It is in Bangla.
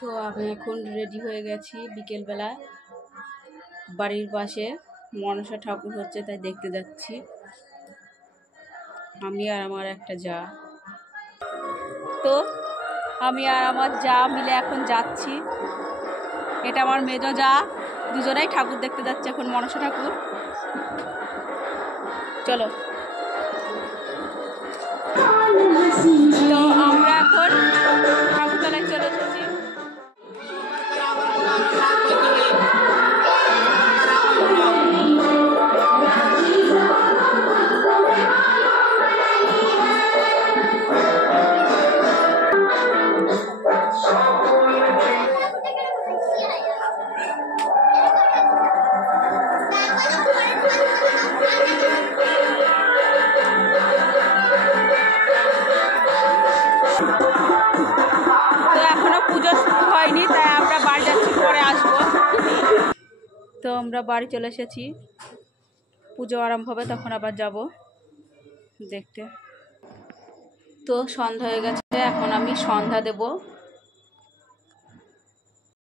তো আমি এখন রেডি হয়ে গেছি, বিকেলবেলা বাড়ির পাশে মনসা ঠাকুর হচ্ছে, তাই দেখতে যাচ্ছি আমি আর আমার একটা যা। তো আমি আর আমার যা মিলে এখন যাচ্ছি, এটা আমার মেজো যা, দুজনেই ঠাকুর দেখতে যাচ্ছে এখন, মনসা ঠাকুর। চলো, তো আমরা এখন ঠাকুরতলায় চলে এসেছি। তো এখনো পুজো শুরু হয়নি, তাই আমরা বাড়ি যাচ্ছি, পরে আসবো। তো আমরা বাড়ি চলে এসেছি, পুজো আরম্ভ হবে তখন আবার যাব দেখতে। তো সন্ধ্যা হয়ে গেছে, এখন আমি সন্ধ্যা দেব।